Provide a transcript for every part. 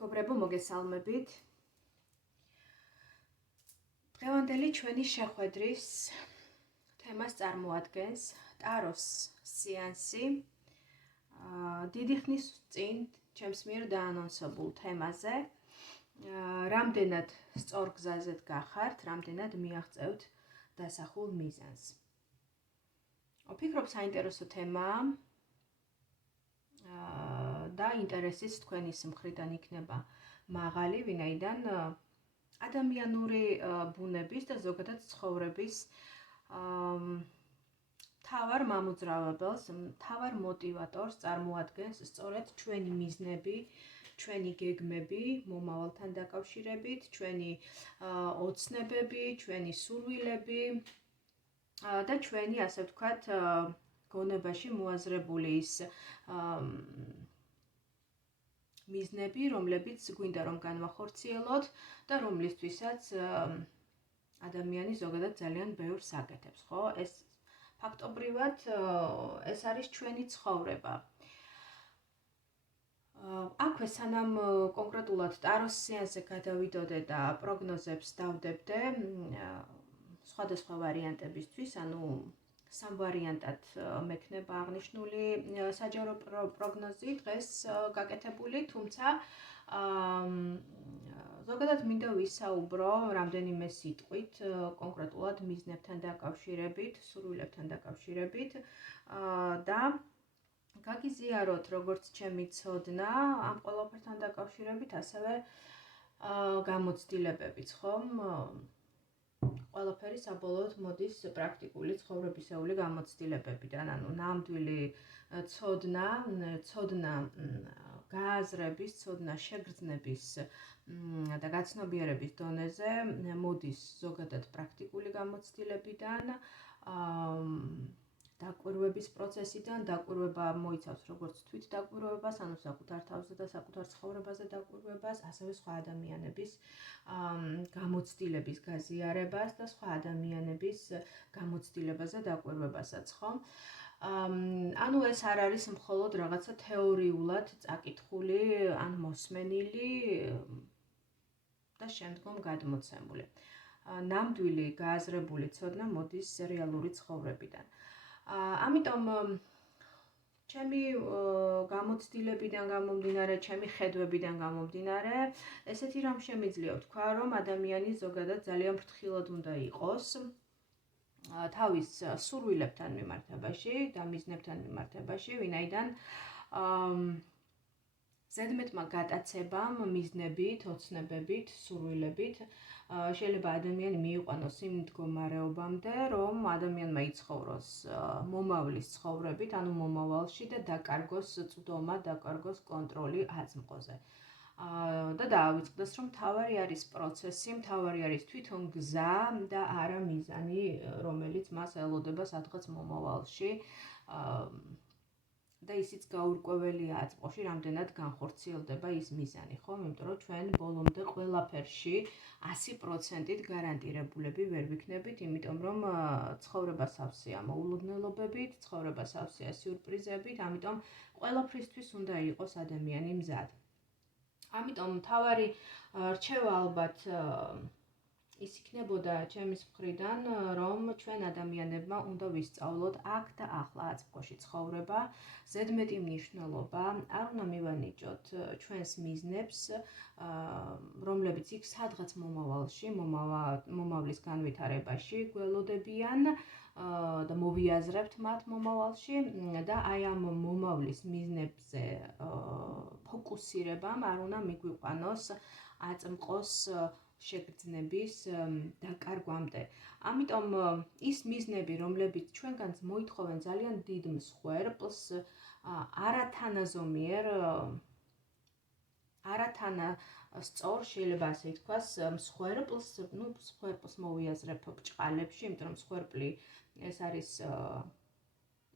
მეგობრებო, მოგესალმებით. დღევანდელი ჩვენი შეხვედრის თემას წარმოადგენს ტაროს სეანსი. დიდი ხნის წინ ჩემს მიერ დაანონსებულ თემაზე. რამდენად სწორ გზაზეთ გახართ, რამდენად მიაღწევთ დასახულ მიზანს. ვფიქრობ, საინტერესო თემაა. და ინტერესის თქვენის მხრიდან იქნება მაღალი, ვინაიდან ადამიანური ბუნების და ზოგადად ცხოვრების მთავარ მამოძრავებელს, მთავარ მოტივატორს წარმოადგენს სწორედ ჩვენი მიზნები, ჩვენი გეგმები, მომავალთან დაკავშირებით, ჩვენი ოცნებები, ჩვენი სურვილები და ჩვენი, ასე ვთქვათ, გონებაში მოაზრებული ის მიზნები, რომლებიც გვინდა რომ განვახორციელოთ და რომლისთვისაც ადამიანი ზოგადად ძალიან ბევრს აკეთებს, ხო? ეს ფაქტობრივად ეს არის ჩვენი ცხოვრება. აქვე სანამ კონკრეტულად ტაროს სეანსზე გადავიდოდე და პროგნოზებს დავდებდე სხვადასხვა ვარიანტებისთვის, ანუ სამ ვარიანტად მექნება აღნიშნული საჯარო პროგნოზი დღეს გაკეთებული, თუმცა ზოგადად მინდა ვისაუბრო რამდენიმე სიტყვით კონკრეტულად მიზნებთან დაკავშირებით, სურვილებთან დაკავშირებით და გაგიზიაროთ როგორც ჩემი ცოდნა ამ ყველაფერთან დაკავშირებით, ასევე გამოცდილებებიც, ხომ? ყველაფერი საბოლოოდ მოდის პრაქტიკული ცხოვრებისეული გამოცდილებებიდან, ანუ ნამდვილი ცოდნა გააზრების, ცოდნა შეგრძნების და გაცნობიერების დონეზე მოდის ზოგადად პრაქტიკული გამოცდილებიდან, დაკვირვების პროცესიდან, დაკვირვება მოიცავს როგორც თვით დაკვირვებას, ანუ საკუთარ თავზე და საკუთარ ცხოვრებაზე დაკვირვებას, ასევე სხვა ადამიანების გამოცდილების გაზიარებას და სხვა ადამიანების გამოცდილებაზე დაკვირვებასაც, ხო? ანუ ეს არ არის მხოლოდ რაღაცა თეორიულად წაკითხული ან მოსმენილი და შემდგომ გადმოცემული. ნამდვილი გააზრებული ცოდნა მოდის რეალური ცხოვრებიდან. ამიტომ ჩემი გამოცდილებიდან გამომდინარე, ჩემი ხედვებიდან გამომდინარე, ესეთი რამ შემიძლია ვთქვა, რომ ადამიანი ზოგადად ძალიან ფრთხილად უნდა იყოს თავის სურვილებთან მიმართებაში და მიზნებთან მიმართებაში, ვინაიდან ზედმეტმა გატაცებამ, მიზნებით, ოცნებებით, სურვილებით შეიძლება ადამიანი მიიყვანოს იმ მდგომარეობამდე, რომ ადამიანმა იცხოვროს მომავლის ცხოვრებით, ანუ მომავალში და დაკარგოს წვდომა, დაკარგოს კონტროლი აწმყოზე. და დაავიწყდეს, რომ მთავარი არის პროცესი, მთავარი არის თვითონ გზა და არა მიზანი, რომელიც მას ელოდება სადღაც მომავალში. და ისიც გაურკვეველია აწმყოში, რამდენად განხორციელდება ის მიზანი, ხომ? იმიტომ რომ ჩვენ ბოლომდე ყველაფერში 100%-ით გარანტირებულები ვერ ვიქნებით, იმიტომ რომ ცხოვრება სავსეა მოულოდნელობებით, ცხოვრება სავსეა სიურპრიზებით, ამიტომ ყველაფრისთვის უნდა იყოს ადამიანი მზად. ამიტომ მთავარი რჩევა ალბათ ის იქნებოდა ჩემის მხრიდან, რომ ჩვენ ადამიანებმა უნდა ვისწავლოთ აქ და ახლა აწმყოში ცხოვრება, ზედმეტი მნიშვნელობა არ უნდა მივანიჭოთ ჩვენს მიზნებს, რომლებიც იქ სადღაც მომავალში, მომავლის განვითარებაში გველოდებიან და მოვიაზრებთ მათ მომავალში და აი ამ მომავლის მიზნებზე ფოკუსირებამ არ უნდა მიგვიყვანოს აწმყოს შეგრძნების დაკარგვამდე. ამიტომ ის მიზნები, რომლებიც ჩვენგანაც მოითხოვენ ძალიან დიდ მსხვერპლს, არათანასწორ, შეიძლება ასე ითქვას, მსხვერპლს მოვიაზრებ ბრჭყალებში, იმიტომ რომ მსხვერპლი ეს არის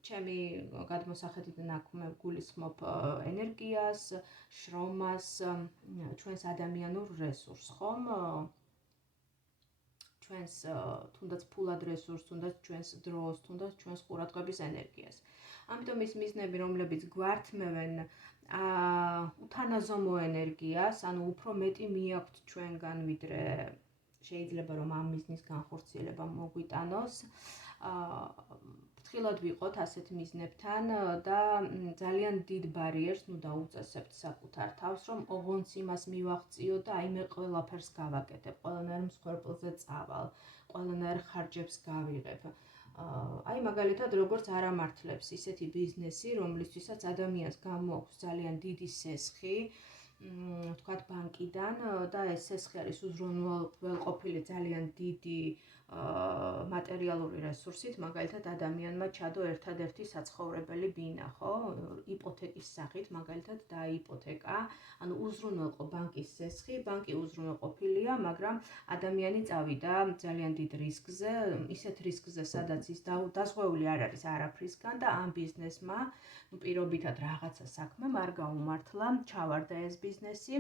ჩემი გადმოსახედიდან აქ მე გულისხმობ ენერგიას, შრომას, ჩვენს ადამიანურ რესურსს, ხომ? ჩვენს თუნდაც ფულად რესურსს, თუნდაც ჩვენს დროს, თუნდაც ჩვენს ყურადღების ენერგიას. ამიტომ ის მიზნები, რომლებიც გვართმევენ უთანაზომო ენერგიას, ანუ უფრო მეტი მიაქვთ ჩვენგან, ვიდრე შეიძლება რომ ამ მიზნის განხორციელება მოგვიტანოს. ფრთხილად ვიყოთ ასეთ მიზნებთან და ძალიან დიდ ბარიერს დაუწესებთ საკუთარ თავს, რომ ოღონდ იმას მივაღწიო და აი მე ყველაფერს გავაკეთებ, ყველანაირ მსხვერპლზე წავალ, ყველანაირ ხარჯებს გავიღებ. აი მაგალითად როგორც არამართლებს ისეთი ბიზნესი, რომლისთვისაც ადამიანს გამოაქვს ძალიან დიდი სესხი, ვთქვათ ბანკიდან და ეს სესხი არის უზრუნველყოფილი ძალიან დიდი მატერიალური რესურსით, მაგალითად ადამიანმა ჩადო ერთადერთი საცხოვრებელი ბინა, ხო? იპოთეკის სახით მაგალითად დააიპოთეკა, ანუ უზრუნველყო ბანკის სესხი, ბანკი უზრუნველყოფილია, მაგრამ ადამიანი წავიდა ძალიან დიდ რისკზე, ისეთ რისკზე, სადაც ის დაზღვეული არ არის არაფრისგან და ამ ბიზნესმა, პირობითად რაღაცა საქმე არ გაუმართლა, ჩავარდა ეს ბიზნესი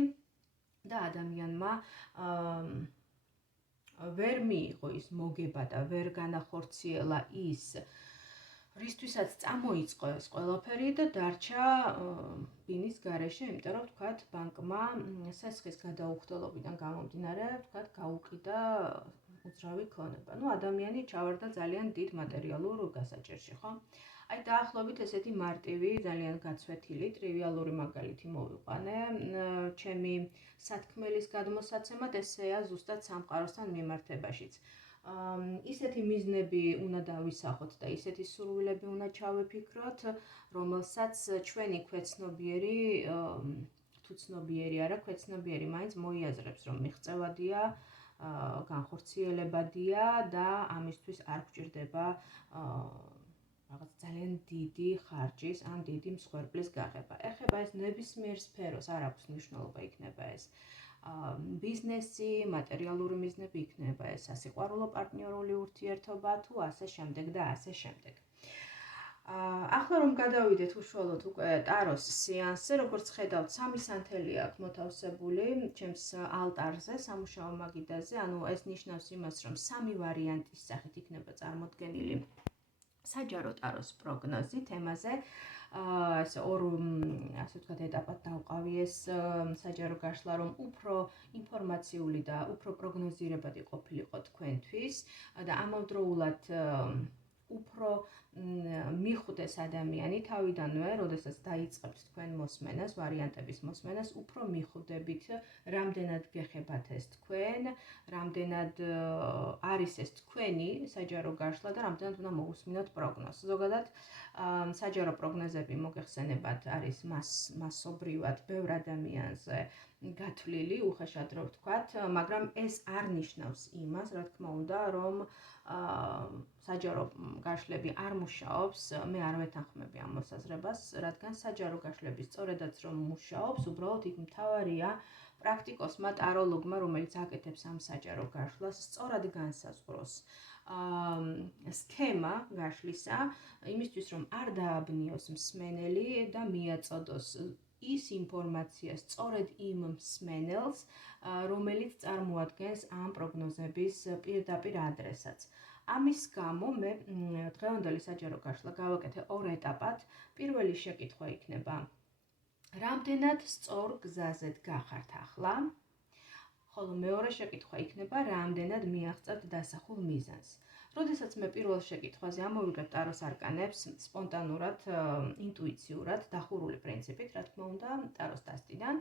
და ადამიანმა ვერ მიიღო ის მოგება და ვერ განახორციელა ის, რისთვისაც წამოიწყო ეს ყველაფერი და დარჩა ბინის გარეშე, იმიტომ რომ ვთქვათ, ბანკმა სესხის გადაუხდელობიდან გამომდინარე, ვთქვათ, გაუყიდა უძრავი ქონება. ადამიანი ჩავარდა ძალიან დიდ მატერიალურ გასაჭერში, ხო? აი დაახლოებით ესეთი მარტივი, ძალიან გაცვეთილი, ტრივიალური მაგალითი მოვიყვანე. ჩემი სათქმელის გადმოსაცემად ესეა ზუსტად სამყაროსთან მიმართებაშიც. ისეთი მიზნები უნდა დავისახოთ და ისეთი სურვილები უნდა ჩავეფიქროთ, რომელსაც ჩვენი ქვეცნობიერი, თუ ცნობიერი არა, ქვეცნობიერი მაინც მოიაზრებს, რომ მიღწევადია, განხორციელებადია და ამისთვის არ გვჭირდება რაღაც ძალიან დიდი ხარჯის ან დიდი მსხვერპლის გაღება. ეხება ეს ნებისმიერ სფეროს, არ აქვს მნიშვნელობა, იქნება ეს ბიზნესი, მატერიალური მიზნები, იქნება ეს სასიყვარულო პარტნიორული ურთიერთობა თუ ასე შემდეგ და ასე შემდეგ. ახლა რომ გადავიდეთ უშუალოდ უკვე ტაროს სეანსზე, როგორც ხედავთ, 3 სანთელი აქვს მოთავსებული ჩემს ალტარზე, სამუშაო მაგიდაზე, ანუ ეს ნიშნავს იმას, რომ 3 ვარიანტის სახით იქნება წარმოდგენილი საჯარო ტაროს პროგნოზი თემაზე. ესე ორ ასე ვთქვათ ეტაპად დავყავი ეს საჯარო გაშლა, რომ უფრო ინფორმაციული და უფრო პროგნოზირებადი ყოფილიყო თქვენთვის და ამავდროულად უფრო მიხვდეს ადამიანი თავიდანვე, როდესაც დაიწყებთ თქვენ მოსმენას, ვარიანტების მოსმენას, უფრო მიხვდებით, რამდენად გეხებათ ეს თქვენ, რამდენად არის ეს თქვენი საჯარო გაშლა და რამდენად უნდა მოусმინოთ პროგნოზს. ზოგადად საჯარო პროგნოზები მოგეხსენებათ არის მასობრივად ბევრ ადამიანზე გათვლილი, უხეშად რო ვთქვათ, მაგრამ ეს არ ნიშნავს იმას, რა თქმა უნდა, რომ საჯარო გაშლები არ მუშაობს, მე არ ვეთანხმები ამ მოსაზრებას, რადგან საჯარო გაშლები სწორედაც რომ მუშაობს, უბრალოდ იქ მთავარია პრაქტიკოსმა, ტაროლოგმა, რომელიც აკეთებს ამ საჯარო გაშლას, სწორად განსაზღვროს სქემა გაშლისა, იმისთვის რომ არ დააბნიოს მსმენელი და მიაწოდოს ის ინფორმაცია სწორედ იმ მსმენელს, რომელიც წარმოადგენს ამ პროგნოზების პირდაპირ ადრესატს. ამის გამო მე დღევანდელი საჯარო გაშლა გავაკეთე ორ ეტაპად. პირველი შეკითხვა იქნება, რამდენად სწორ გზაზედ გახართ ახლა? ხოლო მეორე შეკითხვა იქნება, რამდენად მიაღწევთ დასახულ მიზანს. როდესაც მე პირველ შეკითხვაზე ამოვიღებ ტაროს არკანებს, სპონტანურად, ინტუიციურად, დახურული პრინციპით, რა თქმა უნდა, ტაროს დასტიდან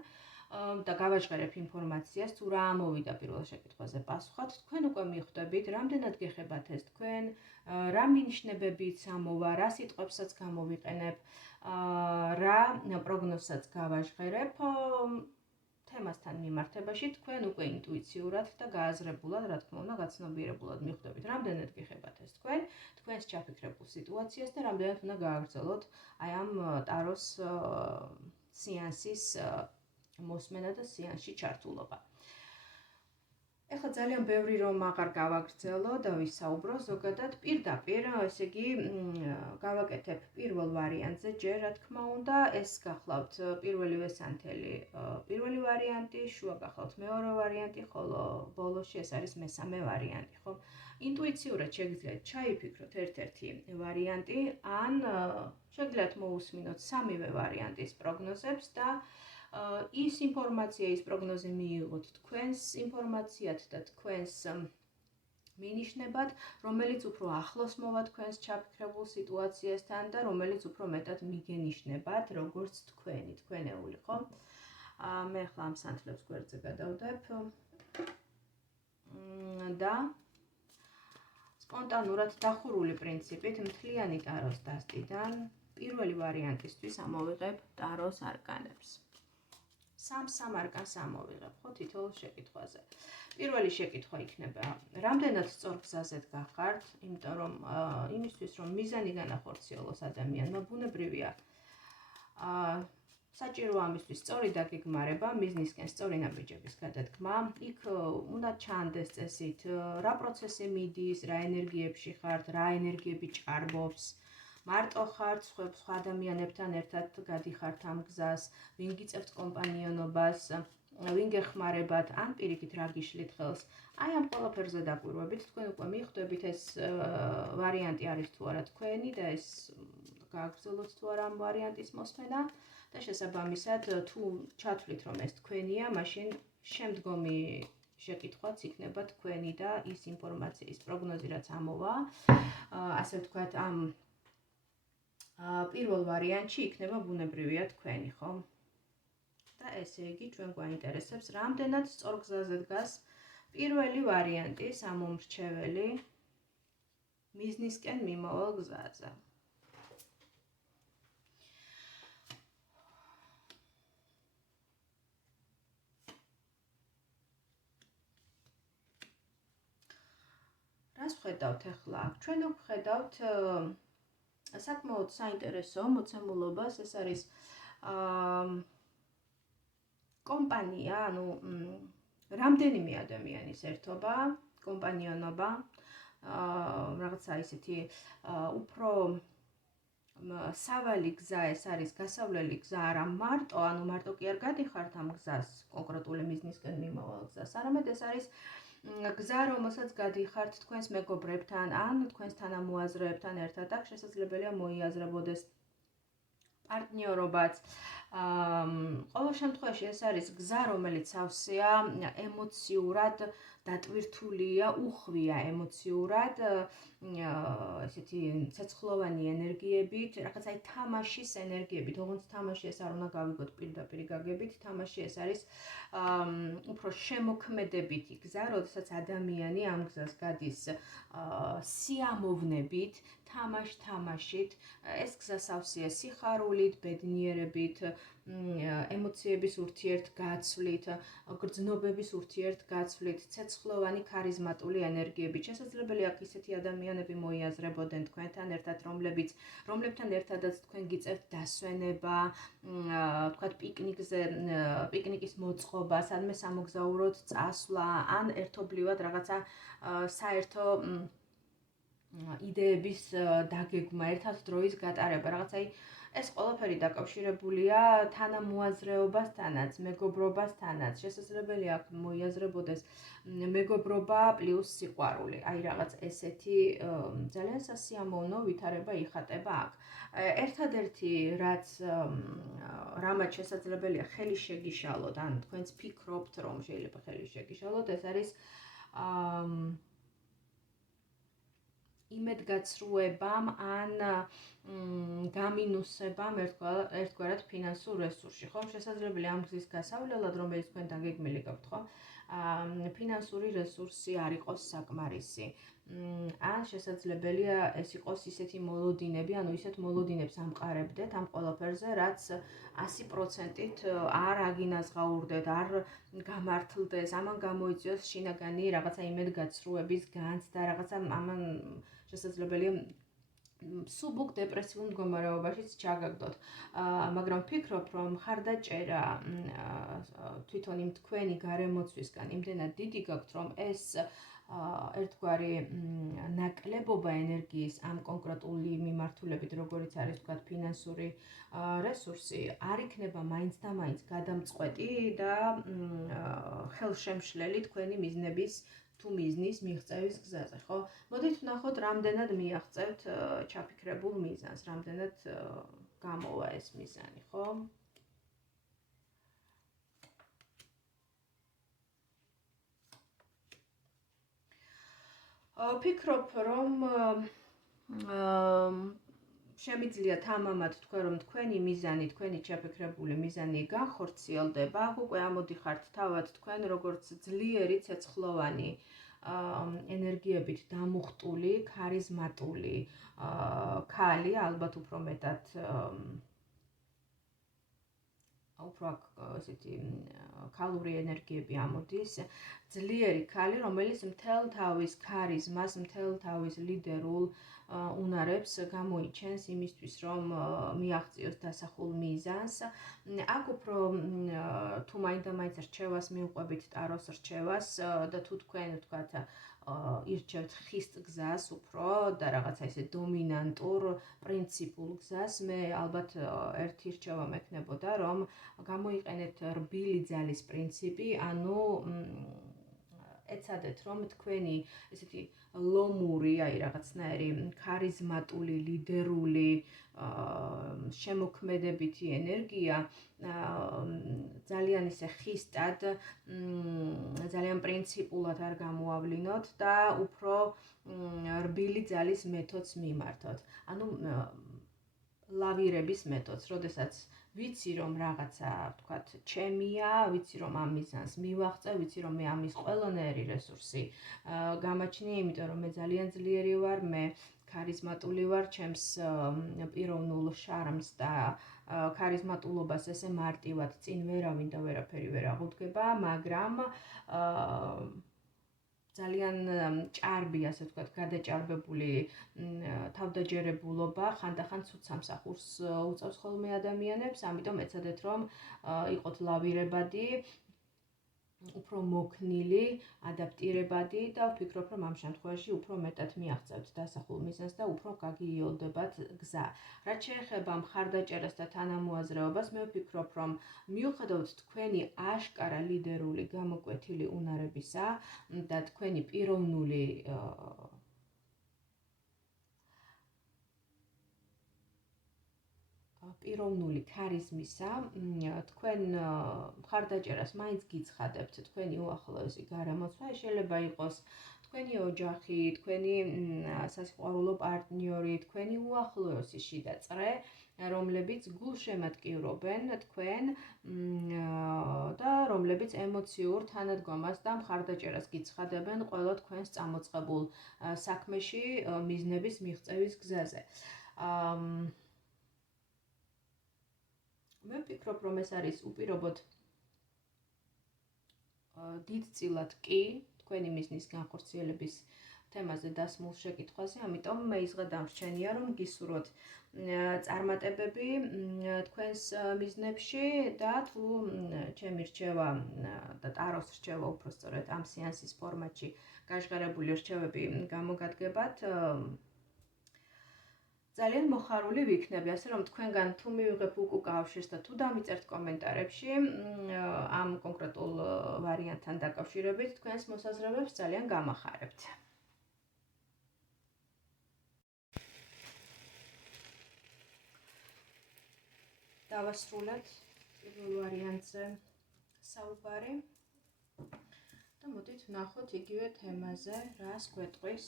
და გავაჟღერებ ინფორმაციას, თუ რა ამოვიდა პირველ შეკითხვაზე პასუხად, თქვენ უკვე მიხვდებით, რამდენად გეხებათ ეს თქვენ, რა მინიშნებებით ამოვა, რა სიტყვებსაც გამოვიყენებ, რა პროგნოზსაც გავაჟღერებ, თემასთან მიმართებაში თქვენ უკვე ინტუიციურად და გააზრებულად, რა თქმა უნდა, გაცნობიერებულად მიხვდებით, რამდენად გეხებათ ეს თქვენ, თქვენს ჩაფიქრებულ სიტუაციას და რამდენად უნდა გააგრძელოთ აი ამ ტაროს სეანსის მოსმენა და სეანსში ჩართულობა. ეხლა ძალიან ბევრი რომ აღარ გავაგრძელო და ვისაუბრო ზოგადად პირდაპირ, ესე იგი გავაკეთებ პირველ ვარიანტზე ჯერ რა თქმა უნდა, ეს გახლავთ პირველივე სანთელი, პირველი ვარიანტი, შუა გახლავთ მეორე ვარიანტი, ხოლო ბოლოში ეს არის მესამე ვარიანტი, ხო? ინტუიციურად შეგიძლიათ ჩაიფიქროთ ერთ-ერთი ვარიანტი, ან შეგიძლიათ მოусმინოთ სამივე ვარიანტის პროგნოზებს და ის ინფორმაცია, ის პროგნოზი მიიღოთ თქვენს ინფორმაციად და თქვენს მინიშნებად, რომელიც უფრო ახლოს მოვა თქვენს ჩაფიქრებულ სიტუაციასთან და რომელიც უფრო მეტად მიგენიშნებათ, როგორც თქვენეული, ხო? მე ახლა ამ სანთლებს გვერდზე გადავდებ და სპონტანურად დახურული პრინციპით მთლიანი ტაროს დასტიდან პირველი ვარიანტისთვის ამოვიღებ ტაროს არკანებს. სამ არკანს ამოვიღებ, ხო, თითოეულ შეკითხვაზე. პირველი შეკითხვა იქნება, რამდენად სწორ გზაზეთ გახართ, იმიტომ რომ იმისთვის რომ მიზანი განახორციელოს ადამიანმა, ბუნებრივია საჭირო ამისთვის სწორი დაგეგმარება, მიზნისკენ სწორი ნაბიჯების გადადგმა, იქ უნდა ჩანდეს წესით, რა პროცესი მიდის, რა ენერგიებში ხართ, რა ენერგიები ჭარბობს, მარტო ხართ, სხვა ადამიანებთან ერთად გადიხართ ამ გზას, ვინ გიწევთ კომპანიონობას, ვინ გეხმარებათ, ან პირიქით რა გიშლით ხელს. აი ამ ყველაფერზე დაკვირვებით, თქვენ უკვე მიხვდებით ეს ვარიანტი არის თუ არა თქვენი და ეს გააგრძელოთ თუ არა ამ ვარიანტის მოსმენა და შესაბამისად თუ ჩათვლით რომ ეს თქვენია, მაშინ შემდგომი შეკითხვაც იქნება თქვენი და ის ინფორმაციის პროგნოზი რაც ამოვა, ასე ვთქვათ, ამ პირველ ვარიანტში იქნება ბუნებრივია თქვენი, ხო? და ესე იგი ჩვენ გვაინტერესებს რამდენად სწორ გზაზე დგას პირველი ვარიანტი სამომრჩეველი მიზნისკენ მიმავალ გზაზე. რას ვხედავთ ახლა? ჩვენ ვხედავთ საკმაოდ საინტერესო მოცემულობას, ეს არის კომპანია, ანუ რამდენიმე ადამიანის ერთობა, კომპანიონობა, რაღაცა ისეთი უფრო სავალი გზა ეს არის, გასავლელი გზა არა მარტო, ანუ მარტო კი არ გადიხართ ამ გზას, კონკრეტული მიზნისკენ მიმავალ გზას, არამედ ეს არის გზა, რომელსაც გადიხართ თქვენს მეგობრებთან ან თქვენს თანამოაზრეებთან ერთად, აქ შესაძლებელია მოიაზრებოდეს პარტნიორობაც. ყოველ შემთხვევაში ეს არის გზა, რომელიც სავსეა ემოციურად დატვირთულია, უხვია ემოციურად, ესეთი ცეცხლოვანი ენერგიებით, რაღაც აი თამაშის ენერგიებით, ოღონდ თამაში ეს არ უნდა გავიგოთ პირდაპირ გაგებით, თამაში ეს არის უფრო შემოქმედებითი გზა, როდესაც ადამიანი ამ გზას გადის სიამოვნებით, თამაშით, ეს გზა სავსეა სიხარულით, ბედნიერებით, ემოციების ურთიერთგაცვლით, გრძნობების ურთიერთგაცვლით, ცეცხლოვანი ქარიზმატული ენერგიებით. შესაძლებელია აქ ისეთი ადამიანები მოიაზრებოდნენ თქვენთან ერთად, რომლებთან ერთადაც თქვენ გიწევთ დასვენება, თქვათ პიკნიკის მოწყობა, სადმე სამოგზაუროდ წასვლა, ან ერთობლივად რაღაცა საერთო იდეების დაგეგმა, ერთად დროის გატარება, რაღაცა ეს ყველაფერი დაკავშირებულია თანამოაზრეობასთანაც, მეგობრობასთანაც. შესაძლებელია აქ მოიაზრებოდეს მეგობრობა პლუს სიყვარული. აი რაღაც ესეთი ძალიან სასიამოვნო ვითარება იხატება აქ. ერთადერთი რამაც შესაძლებელია ხელი შეგიშალოთ, ან თქვენც ფიქრობთ, რომ შეიძლება ხელი შეგიშალოთ, ეს არის იმედგაცრუებამ ან გამინუსებამ ერთგვარად ფინანსურ რესურსში, ხო? შესაძლებელია ამ გზის გასავლელად, რომელიც თქვენ დაგეგმილი გაქვთ, ხო? ფინანსური რესურსი არ იყოს საკმარისი. ან შესაძლებელია ეს იყოს ისეთი მოლოდინები, ანუ ისეთ მოლოდინებს ამყარებდეთ ამ ყველაფერზე, რაც 100%-ით არ აგინაზღაურდეთ, არ გამართლდეს, ამან გამოიწვიოს შინაგანი რაღაცა იმედგაცრუების განცდა, რაღაცა ამან შესაძლებელია სუბუქ დეპრესიულ მდგომარეობაშიც ჩაგაგდოთ. მაგრამ ვფიქრობ, რომ მხარდაჭერა თვითონ იმ თქვენი გარემოცვისგან იმდენად დიდი გაქვთ, რომ ეს ერთგვარი ნაკლებობა ენერგიის ამ კონკრეტული მიმართულებით, როგორიც არის თქვა ფინანსური რესურსი, არ იქნება მაინც და მაინც გადამწყვეტი და ხელშემშლელი თქვენი მიზნების თუ მიზნის მიღწევის გზაზე, ხო? მოდით ვნახოთ, რამდენად მიაღწევთ ჩაფიქრებულ მიზანს, რამდენად გამოვა ეს მიზანი, ხო? ვფიქრობ, რომ შემიძლიათ ამამად თქვენ, რომ თქვენი მიზანი, თქვენი ჩაფიქრებული მიზანი განხორციელდება, უკვე ამოდიხართ თავად თქვენ, როგორც ძლიერი ცეცხლოვანი ენერგიებით დამუხტული, ქარიზმატული ქალი, ალბათ უფრო მეტად უფრო ესეთი ქალური ენერგიები ამოდის, ძლიერი ქალი, რომელიც მთელ თავის ქარიზმას, მთელ თავის ლიდერულ უნარებს გამოიჩენს იმისთვის, რომ მიაღწიოს დასახულ მიზანს. აქ უფრო თუ მაინდა-მაინც რჩევას მიუყვებით ტაროს რჩევას და თუ თქვენ ვთქვათ ირჩევთ ხისტ გზას უფრო და რაღაცა ისე დომინანტურ პრინციპულ გზას, მე ალბათ ერთი რჩევა მექნებოდა, რომ გამოიყენეთ რბილი ძალის პრინციპი, ანუ ეცადეთ, რომ თქვენი ესეთი ლომური, აი რაღაცნაირი ქარიზმატული, ლიდერული, შემოქმედებითი ენერგია ძალიან ისე ხისტად, ძალიან პრინციპულად არ გამოავლინოთ და უფრო რბილი ძალის მეთოდს მიმართოთ. ანუ ლავირების მეთოდს, როდესაც ვიცი, რომ რაღაცა, ვთქვათ, ჩემია, ვიცი, რომ ამ მიზანს მივაღწევ, ვიცი, რომ მე ამის ყველანაირი რესურსი გამაჩნია, იმიტომ რომ მე ძალიან ძლიერი ვარ, მე ქარიზმატული ვარ, ჩემს პიროვნულ შარმს და ქარიზმატულობას ესე მარტივად წინ ვერავინ და ვერაფერი ვერ აღუდგება, მაგრამ ძალიან ჭარბი, ასე ვთქვათ, გადაჭარბებული თავდაჯერებულობა ხანდახან ცუდ სამსახურს უწევს ხოლმე ადამიანებს, ამიტომ ეცადეთ, რომ იყოთ ლავირებადი, უფრო მოქნილი, ადაპტირებადი და ვფიქრობ, რომ ამ შემთხვევაში უფრო მეტად მიაღწევთ დასახულ მიზანს და უფრო გაგიოლდებათ გზა. რაც შეეხება მხარდაჭერას და თანამოაზრეობას, მე ვფიქრობ, რომ მიუხედავად თქვენი აშკარა ლიდერული გამოკვეთილი უნარებისა და თქვენი პიროვნული ქარიზმისა, თქვენ მხარდაჭერას მაინც გიცხადებთ თქვენი უახლოესი გარემოცვა, შეიძლება იყოს თქვენი ოჯახი, თქვენი სასიყვარულო პარტნიორი, თქვენი უახლოესი შიდა წრე, რომლებიც გულშემატკივრობენ თქვენ და რომლებიც ემოციურ თანადგომას და მხარდაჭერას გიცხადებენ ყველა თქვენს წამოწყებულ საქმეში მიზნების მიღწევის გზაზე. მე ვფიქრობ, რომ ეს არის უპირობოდ დიდწილად კი თქვენი მიზნის განხორციელების თემაზე დასმულ შეკითხვაზე, ამიტომ მე ისღა დამრჩენია, რომ გისურვოთ წარმატებები თქვენს მიზნებში და თუ ჩემი რჩევა და ტაროს რჩევა უпростоრად ამ სეანსის ფორმატში გაჟღერებული რჩევები გამოგადგებათ, ძალიან მოხარული ვიქნები, ასე რომ თქვენგან თუ მივიღებ უკავშირს და თუ დამიწერთ კომენტარებში ამ კონკრეტულ ვარიანტთან დაკავშირებით, თქვენს მოსაზრებებს ძალიან გამახარებთ. დავასრულეთ პირველ ვარიანტზე საუბარი და მოდით ვნახოთ იგივე თემაზე, რას გვეტყვის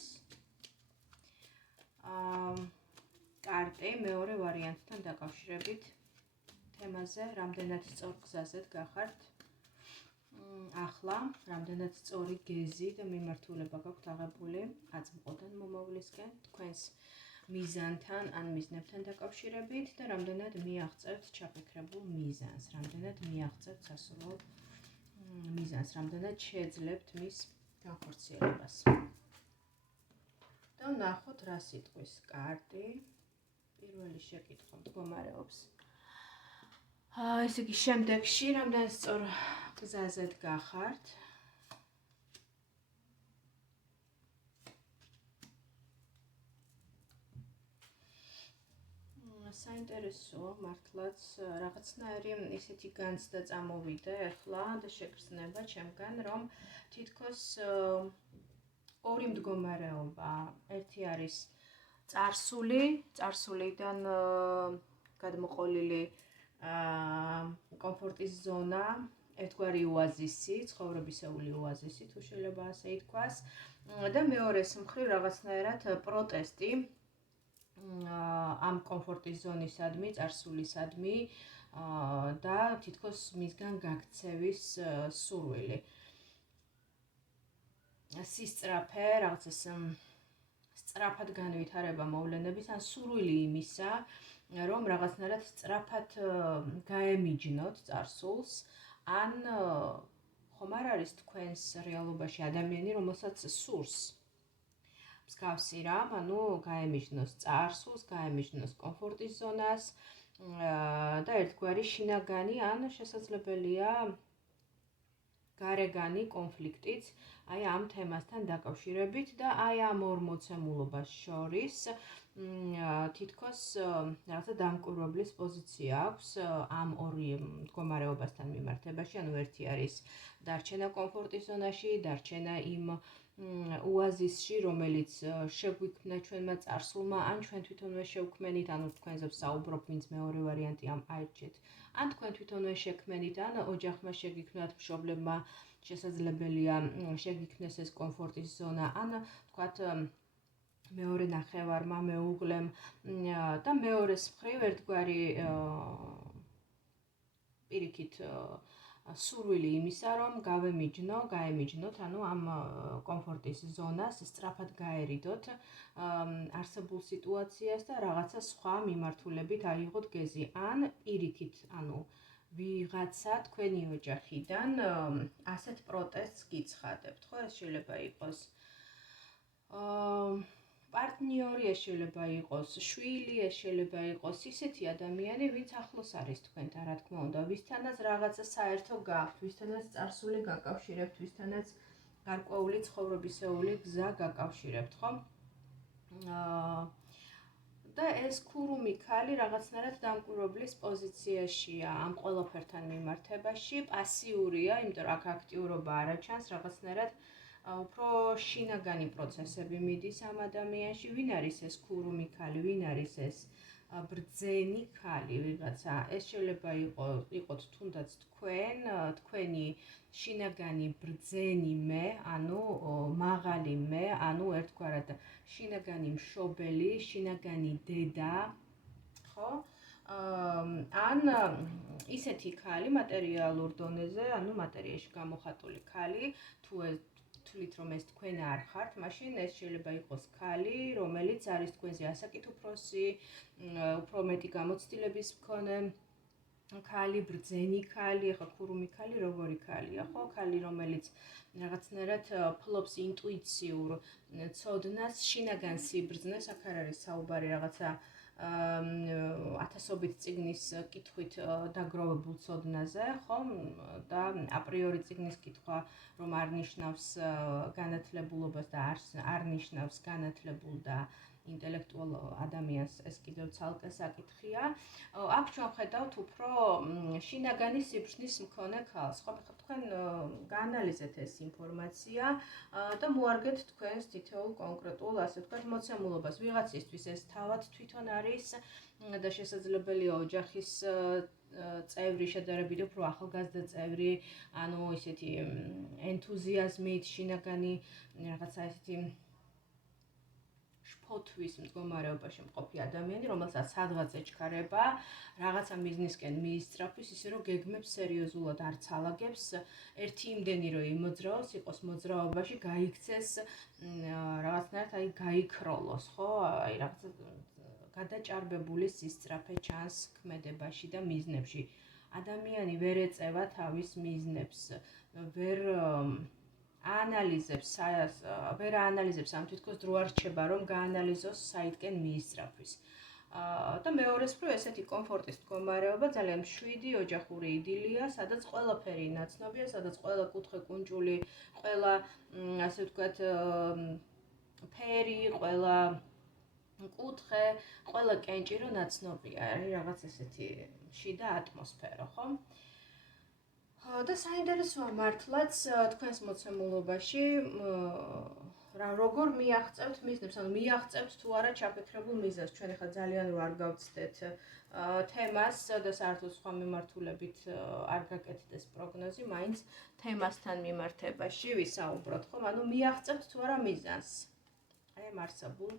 კარტი მეორე ვარიანტთან დაკავშირებით თემაზე, რამდენად სწორ გზაზეთ გახართ ახლა, რამდენად სწორი გეზი და მიმართულება გაქვთ აღებული აწმყოდან მომავლისკენ თქვენს მიზანთან ან მიზნებთან დაკავშირებით და რამდენად მიაღწევთ ჩაფიქრებულ მიზანს, რამდენად მიაღწევთ სასურველ მიზანს, რამდენად შეეძლებთ მის განხორციელებას. და ვნახოთ, რას იტყვის კარტი. პირველი შეკითხვა მდგომარეობს. ესე იგი, შემდეგში რამდენი სწორ გზაზე დგახართ? საინტერესოა მართლაც რაღაცნაირი ისეთი განცდა წამოვიდა ახლა და შეგრძნება ჩემგან, რომ თითქოს ორი მდგომარეობა. ერთი არის წარსულიდან გადმოყოლილი კომფორტის ზონა, ერთგვარი ოაზისი, ცხოვრებისეული ოაზისი, თუ შეიძლება ასე ითქვას, და მეორეს მხრივ რაღაცნაირად პროტესტი ამ კომფორტის ზონისადმი, წარსულისადმი და თითქოს მისგან გაქცევის სურვილი. სისწრაფე, რაღაცას სწრაფად განვითარება მოვლენების, ან სურვილი იმისა, რომ რაღაცნაირად სწრაფად გაემიჯნოთ წარსულს, ან ხომ არ არის თქვენს რეალობაში ადამიანი, რომელსაც სურს მსგავსი რამ, ანუ გაემიჯნოს წარსულს, გაემიჯნოს კომფორტის ზონას და ერთგვარი შინაგანი ან შესაძლებელია გარეგანი კონფლიქტიც აი ამ თემასთან დაკავშირებით და აი ამ ორ მოცემულობას შორის თითქოს რაღაცა დამკვირვებლის პოზიცია აქვს ამ ორი მდგომარეობასთან მიმართებაში, ანუ ერთი არის დარჩენა კომფორტის ზონაში, დარჩენა იმ ოაზისში, რომელიც შეგვიქმნა ჩვენმა წარსულმა, ან ჩვენ თვითონვე შევქმნით, ანუ თქვენზე ვსაუბრობ, ვინც მეორე ვარიანტი აირჩეთ, ან თქვენ თვითონვე შექმნით, ან ოჯახმა შეგიქმნათ, მშობლებმა შესაძლებელია შეგიქმნეს ეს კომფორტის ზონა, ან თქვათ მეორე ნახევარმა, მეუღლემ და მეორეს მხრივ ერთგვარი პირიქით სურვილი იმისა, რომ გაემიჯნოთ, ანუ ამ კომფორტის ზონას სწრაფად გაერიდოთ არსებულ სიტუაციას და რაღაცა სხვა მიმართულებით აიღოთ გეზი, ან პირიქით, ანუ ვიღაცა თქვენი ოჯახიდან ასეთ პროტესტს გიცხადებთ, ხო, ეს შეიძლება იყოს პარტნიორი, ეს შეიძლება იყოს შვილი, ეს შეიძლება იყოს ისეთი ადამიანი, ვინც ახლოს არის თქვენთან, რა თქმა უნდა, ვისთანაც რაღაცა საერთო გაქვთ, ვისთანაც წარსული გაკავშირებთ, ვისთანაც გარკვეული ცხოვრებისეული გზა გაკავშირებთ, ხო? და ეს ქურუმი ქალი რაღაცნაირად დამკვირვებლის პოზიციაშია ამ ყველაფერთან მიმართებაში, პასიურია, იმიტომ რომ აქ აქტიურობა არ აჩანს, რაღაცნაირად უფრო შინაგანი პროცესები მიდის ამ ადამიანში. ვინ არის ეს ქურუმი ქალი, ვინ არის ეს ბრძენი ქალი ვიღაცა? ეს შეიძლება იყოს თუნდაც თქვენი შინაგანი ბრძენი მე, ანუ მაღალი მე, ანუ ერთგვარად შინაგანი მშობელი, შინაგანი დედა, ხო? ან ისეთი ქალი მატერიალურ დონეზე, ანუ მატერიაში გამოხატული ქალი, თუ თვლით რომ ეს თქვენ არ ხართ, მაშინ ეს შეიძლება იყოს ქალი, რომელიც არის თქვენზე ასაკით უფროსი, უფრო მეტი გამოცდილების მქონე ქალი, ბრძენი ქალი, ახლა ქურუმი ქალი როგორი ქალია, ხო? ქალი, რომელიც რაღაცნაირად ფლობს ინტუიციურ ცოდნას, შინაგან სიბრძნეს, აქ არ არის საუბარი რაღაცა ათასობით წიგნის კითხვით დაგროვებულ ცოდნაზე, ხო? და აპრიორი წიგნის კითხვა რომ არ ნიშნავს განათლებულობას და არ ნიშნავს განათლებულ და ინტელექტუალ ადამიანს, ეს კიდევ ცალკე საკითხია. აქ ჩვენ ხედავთ უფრო შინაგანი სიბრძნის მქონე ქალს, ხო? თქვენ გაანალიზეთ ეს ინფორმაცია და მოარგეთ თქვენს თითოეულ კონკრეტულ, ასე ვთქვათ, მოცემულობას. ვიღაცისთვის ეს თავად თვითონ არის და შესაძლებელია ოჯახის წევრი, შედარებით უფრო ახალგაზრდა წევრი, ანუ ისეთი ენთუზიაზმით, შინაგანი რაღაცა ესეთი შფოთვის მდგომარეობაში მყოფი ადამიანი, რომელსაც სადღაც ეჩქარება რაღაცა მიზნისკენ მიისწრაფვის, ისე რომ გეგმებს სერიოზულად არ ცალაგებს, ერთი იმდენი რომ იმოძრაოს, იყოს მოძრაობაში, გაიქცეს რაღაცნაირად აი გაიქროლოს, ხო? აი რაღაცა გადაჭარბებული სისწრაფე ჩანს ქმედებაში და მიზნებში. ადამიანი ვერ ეწევა თავის მიზნებს, ვერ აანალიზებს, ამ თითქოს დრო არ რჩება, რომ გაანალიზოს საიდკენ მიისწრაფვის. და მეორეს მხრივ ესეთი კომფორტის მდგომარეობა, ძალიან მშვიდი ოჯახური იდილია, სადაც ყველაფერი ნაცნობია, სადაც ყველა კუთხე კუნჭული, ყველა ასე ვთქვათ ფერი, ყველა კუთხე, ყველა კენჭირო ნაცნობია, არის რაღაც ესეთი შიდა ატმოსფერო, ხო? და საინტერესოა მართლაც თქვენს მოცემულობაში როგორ მიაღწევთ მიზნებს, ანუ მიაღწევთ თუ არა ჩაფიქრებულ მიზნებს. ჩვენ ახლა ძალიან არ გავცდეთ თემას და საერთოდ სხვა მიმართულებით არ გაკეთდეს პროგნოზი, მაინც თემასთან მიმართებაში ვისაუბროთ, ხომ? ანუ მიაღწევთ თუ არა მიზანს. აი ამ არსებულ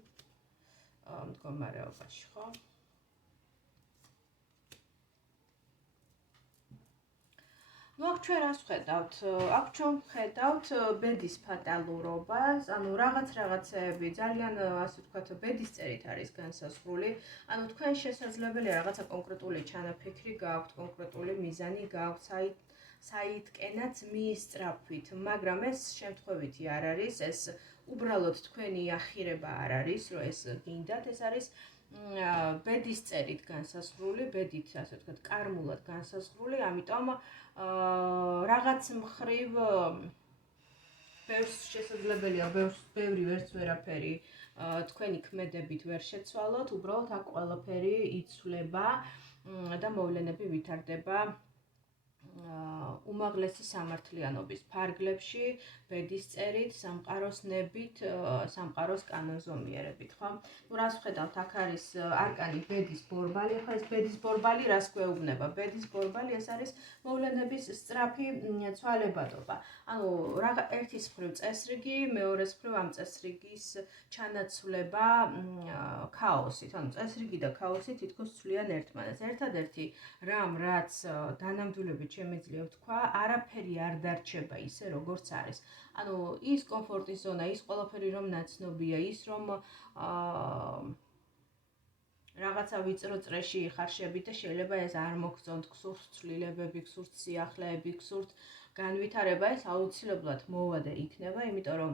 მდგომარეობაში, ხო? Ну, აქ ჩვენ რას ვხედავთ? აქ ჩვენ ვხედავთ ბედის ფატალურობას, ანუ რაღაცეები ძალიან ასე ვთქვათ, ბედის წერით არის განსაზღვრული. ანუ თქვენ შესაძლებელია რაღაცა კონკრეტული ჩანაფიქრი გააქვთ, კონკრეტული მიზანი გააქვთ, საითკენაც მიისწრაფვით, მაგრამ ეს შემთხვევითი არ არის, ეს უბრალოდ თქვენი ახირება არ არის, რომ ეს გინდათ, ეს არის ბედის წერით განსაზღვრული, ბედით ასე ვთქვათ, კარმულად განსაზღვრული, ამიტომ რაღაც მხრივ ბევრს შესაძლებელია, ბევრი ვერც ვერაფერი თქვენი ქმედებით ვერ შეცვალოთ, უბრალოდ აქ ყველაფერი იცვლება და მოვლენები ვითარდება უმაღლესი სამართლიანობის ფარგლებში, ბედის წერით, სამყაროს ნებით, სამყაროს კანონზომიერებით, ხო? ნუ რას ვხედავთ, აქ არის არკანი ბედის ბორბალი, ახლა ეს ბედის ბორბალი რას გვეუბნება? ბედის ბორბალი ეს არის მოვლენების სწრაფი ცვალებადობა. ანუ ერთის მხრივ წესრიგი, მეორეს მხრივ ამ წესრიგის ჩანაცვლება ქაოსით. ანუ წესრიგი და ქაოსი თითქოს ცვლიან ერთმანეთს. ერთადერთი რამ, რაც დანამდვილებით შემიძლია ვთქვა, არაფერი არ დარჩება ისე, როგორც არის. ანუ ის კომფორტის ზონა, ის ყველაფერი რომ ნაცნობია, ის რომ რაღაცა ვიწრო წრეში იხარშებით და შეიძლება ეს არ მოგწონთ, გსურთ ცვლილებები, გსურთ სიახლეები, გსურთ განვითარება, ეს აუცილებლად მოვა და იქნება, იმიტომ რომ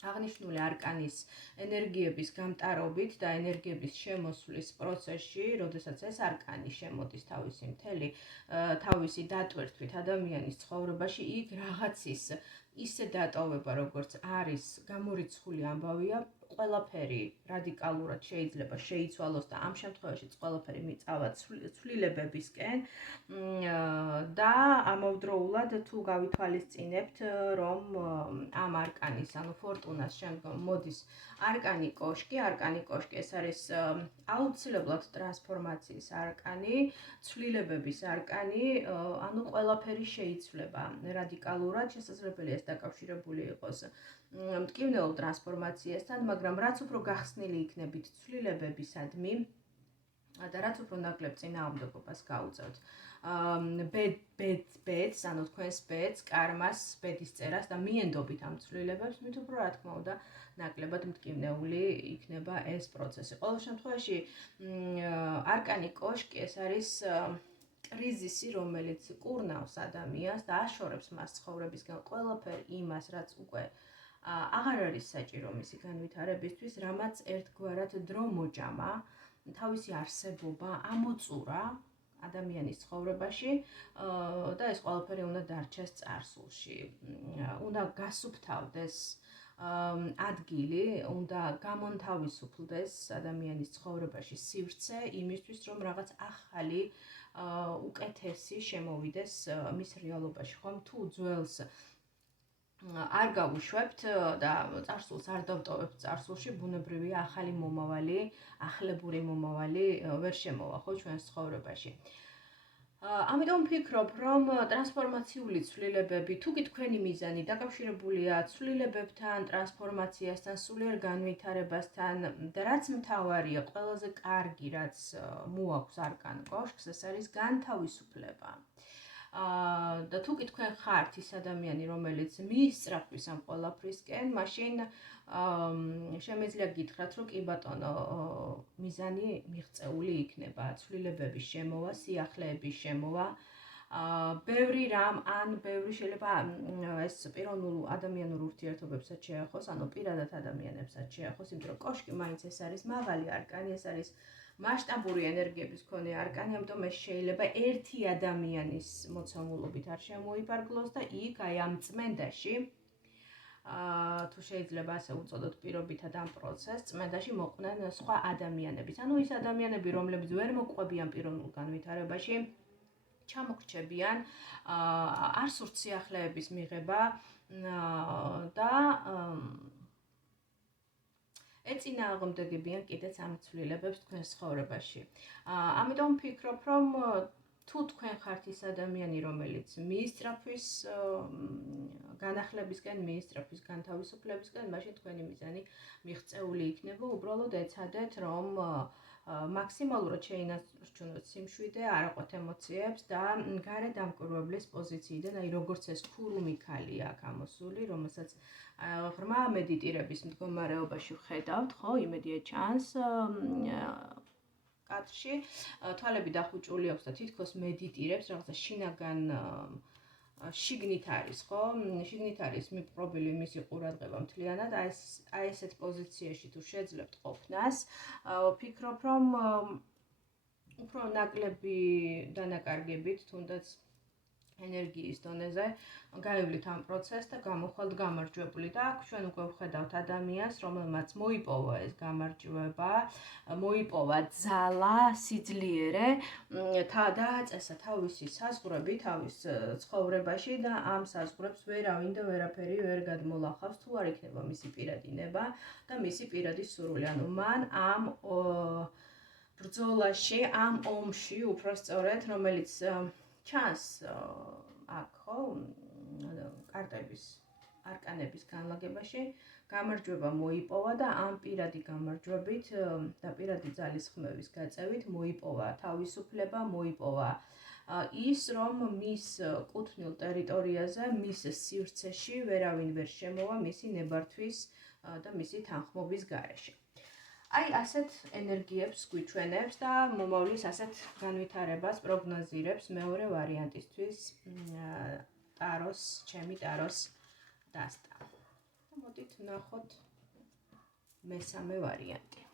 აღნიშნული არკანის ენერგიების გამტარობით და ენერგიების შემოსვლის პროცესში, როდესაც ეს არკანი შემოდის თავისი დატვირთვით ადამიანის ცხოვრებაში, იქ რაღაცის ისე დატოვება, როგორც არის გამორიცხული ამბავია, ყველაფერი რადიკალურად შეიძლება შეიცვალოს და ამ შემთხვევაშიც ყველაფერი მიწავა ცვლილებებისკენ და ამავდროულად თუ გავითვალისწინებთ, რომ ამ არკანის, ანუ ფორტუნას შემდგომ მოდის არკანი კოშკი ეს არის აუცილებლად ტრანსფორმაციის არკანი, ცვლილებების არკანი, ანუ ყველაფერი შეიცვლება რადიკალურად, შესაძლებელია ეს დაკავშირებული იყოს მტკივნეულ ტრანსფორმაციასთან, მაგრამ რაც უფრო გახსნილი იქნებით ცვლილებებისადმი და რაც უფრო ნაკლებ წინააღმდეგობას გაუწევთ ბედს, ანუ თქვენს ბედს, კარმას, ბედის წერას და მიენდობით ამ ცვლილებებს, მით უფრო რა თქმა უნდა ნაკლებად მტკივნეული იქნება ეს პროცესი. ყოველ შემთხვევაში არკანი კოშკი ეს არის კრიზისი, რომელიც კურნავს ადამიანს და აშორებს მას ცხოვრებისგან ყველაფერ იმას, რაც უკვე აღარ არის საჭირო მისი განვითარებისთვის, რამაც ერთგვარად დრო მოჯამა, თავისი არსებობა ამოწურა ადამიანის ცხოვრებაში და ეს ყველაფერი უნდა დარჩეს წარსულში. უნდა გასუფთავდეს ადგილი, უნდა გამონთავისუფლდეს ადამიანის ცხოვრებაში სივრცე იმისთვის, რომ რაღაც ახალი უკეთესი შემოვიდეს მის რეალობაში, ხომ? თუ ძველს არ გავუშვებთ და წარსულს არ დავტოვებთ წარსულში, ბუნებრივია ახალი მომავალი, ახლებური მომავალი ვერ შემოვა, ხო, ჩვენს ცხოვრებაში. ამიტომ ვფიქრობ, რომ ტრანსფორმაციული ცვლილებები, თუკი თქვენი მიზანი დაკავშირებულია ცვლილებებთან, ტრანსფორმაციასთან, სულიერ განვითარებასთან და რაც მთავარია, ყველაზე კარგი, რაც მოაქვს არკან კოშკს, ეს არის განთავისუფლება. და თუკი თქვენ ხართ ის ადამიანი, რომელიც მიისწრაფვის ამ ყველაფრისკენ, მაშინ შემიძლია გითხრათ, რომ კი ბატონო, მიზანი მიღწეული იქნება, ცვლილებების შემოვა, სიახლეების შემოვა, ბევრი რამ ან ბევრი შეიძლება ეს პიროვნულ ადამიანურ ურთიერთობებსაც შეეხოს, ანუ პირადად ადამიანებსაც შეეხოს, იმიტომ რომ კოშკი მაინც ეს არის მაღალი არკანი, ეს არის მასშტაბური ენერგიების მქონე არკანი, ამიტომ ეს შეიძლება ერთი ადამიანის მოცემულობით არ შემოიფარგლოს და იქ აი ამ წმენდაში თუ შეიძლება ასე უწოდოთ პირობითად ამ პროცესს, წმენდაში მოყვნენ სხვა ადამიანებიც. ანუ ის ადამიანები, რომლებიც ვერ მოყვებიან პიროვნულ განვითარებაში, ჩამოგრჩებიან, არ სურთ სიახლეების მიღება და ეწინააღმდეგებიან კიდეც ამ ცვლილებებს თქვენს ცხოვრებაში. ამიტომ ვფიქრობ, რომ თუ თქვენ ხართ ის ადამიანი, რომელიც მიისწრაფვის განახლებისკენ, მიისწრაფვის განთავისუფლებისკენ, მაშინ თქვენი მიზანი მიღწეული იქნება. უბრალოდ ეცადეთ, რომ მაქსიმალურად შეინარჩუნოთ სიმშვიდე, არ აყვეთ ემოციებს და გარეთ დამკვირვებლის პოზიციიდან, აი როგორც ეს ქურუმი ქალია აქ ამოსული, რომელსაც ღრმა მედიტირების მდგომარეობაში ვხედავთ, ხო, იმედია ჩანს კადრში, თვალები დახუჭული აქვს და თითქოს მედიტირებს, რაღაცა შინაგან შიგნით არის, ხო? შიგნით არის მიპყრობილი მისი ყურადღება მთლიანად, აი ესეთ პოზიციაში თუ შეძლებთ ყოფნას, ვფიქრობ, რომ უფრო ნაკლები დანაკარგებით, თუნდაც ენერგიის დონეზე გაივლით ამ პროცესს და გამოვხვალთ გამარჯვებული და აქ ჩვენ უკვე ვხედავთ ადამიანს, რომელმაც მოიპოვა ეს გამარჯვება, მოიპოვა ძალა, სიძლიერე, დააწესა თავისი საზღვრები თავის ცხოვრებაში და ამ საზღვრებს ვერავინ და ვერაფერი ვერ გადმოლახავს, თუ არ იქნება მისი პირადი ნება და მისი პირადი სურვილი. ანუ მან ამ ბრძოლაში, ამ ომში, უпростоრეთ, რომელიც ჩანს აქ, ხო, კარტების, არკანების განლაგებაში, გამარჯვება მოიპოვა და ამ პირადი გამარჯვებით და პირადი ძალისხმევის გაწევით მოიპოვა თავისუფლება, მოიპოვა ის, რომ მის კუთვნილ ტერიტორიაზე, მის სივრცეში ვერავინ ვერ შემოვა მისი ნებართვის და მისი თანხმობის გარეშე. აი ასეთ ენერგიებს გვიჩვენებს და მომავლის ასეთ განვითარებას პროგნოზირებს მეორე ვარიანტისთვის ჩემი ტაროს დასტა. მოდით ვნახოთ მესამე ვარიანტი.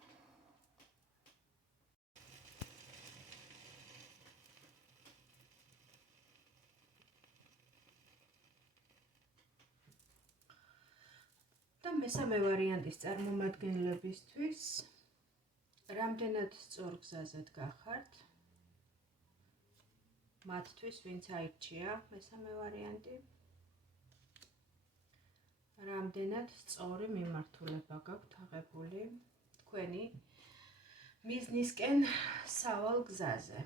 და მესამე ვარიანტის წარმომადგენლებისთვის რამდენად სწორ გზაზე დგახართ? მათთვის, ვინც აირჩია მესამე ვარიანტი, რამდენად სწორი მიმართულება გაქვთ აღებული თქვენი მიზნისკენ სავალ გზაზე,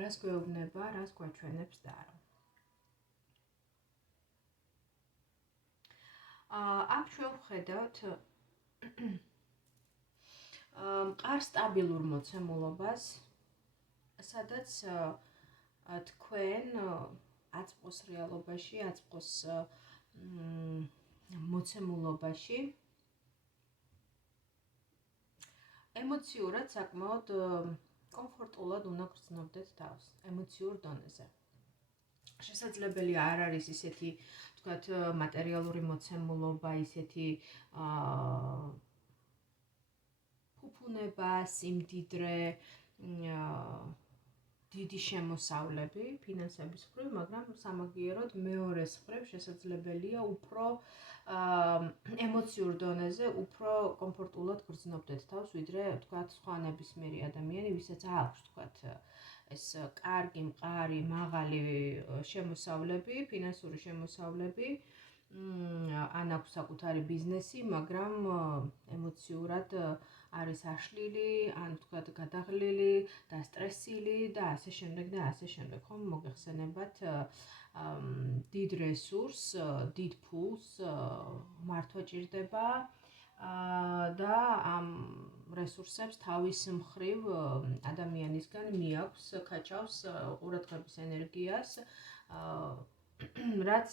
რას გვეუბნება, რას გვაჩვენებს ტარო. აქ ჩვენ ვხედავთ მყარ სტაბილურ მოცემულობას, სადაც თქვენ აწმყოს რეალობაში, აწმყოს მოცემულობაში ემოციურად საკმაოდ კომფორტულად უნდა გრძნობდეთ თავს, ემოციურ დონეზე. შესაძლებელი არ არის ისეთი, თქვათ, მატერიალური მოცემულობა, ისეთი ფუფუნება, სიმდიდრე, დიდი შემოსავლები ფინანსების მხრივ, მაგრამ სამაგიეროდ მეორეს მხრივ შესაძლებელია უფრო ემოციურ დონეზე, უფრო კომფორტულად გრძნობდეთ თავს, ვიდრე თქვათ სხვა ნებისმიერი ადამიანი, ვისაც აქვს თქვათ ეს კარგი, მყარი, მაღალი შემოსავლები, ფინანსური შემოსავლები, ან აქვს საკუთარი ბიზნესი, მაგრამ ემოციურად არის აშლილი, ან თქვათ გადაღლილი, დასტრესილი და ასე შემდეგ და ასე შემდეგ, ხომ მოგეხსენებათ დიდ რესურს, დიდ ფულს მართვა ჭირდება და ამ რესურსებს თავის მხრივ ადამიანისგან მიაქვს, ქაჩავს ყურადღების ენერგიას, რაც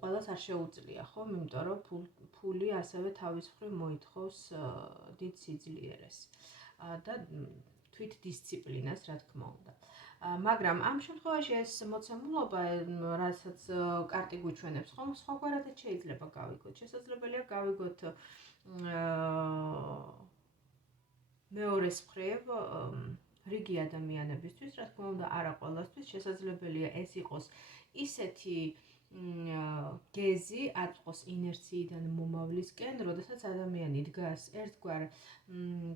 ყველას არ შეუძლია, ხომ? იმიტომ რომ ფული ასევე თავის მხრივ მოითხოვს დიდ სიძლიერეს და თვით დისციპლინას, რა თქმა უნდა. მაგრამ ამ შემთხვევაში ეს მოცემულობა, რასაც კარტი გვიჩვენებს, ხომ, სხვაგვარადაც შეიძლება გავიგოთ. შესაძლებელია გავიგოთ მეორეს მხრივ რიგი ადამიანებისთვის, რა თქმა უნდა, არა ყველასთვის შესაძლებელია ეს იყოს ისეთი გეზი აწყოს ინერციიდან მომავლისკენ, როდესაც ადამიანი დგას ერთგვარ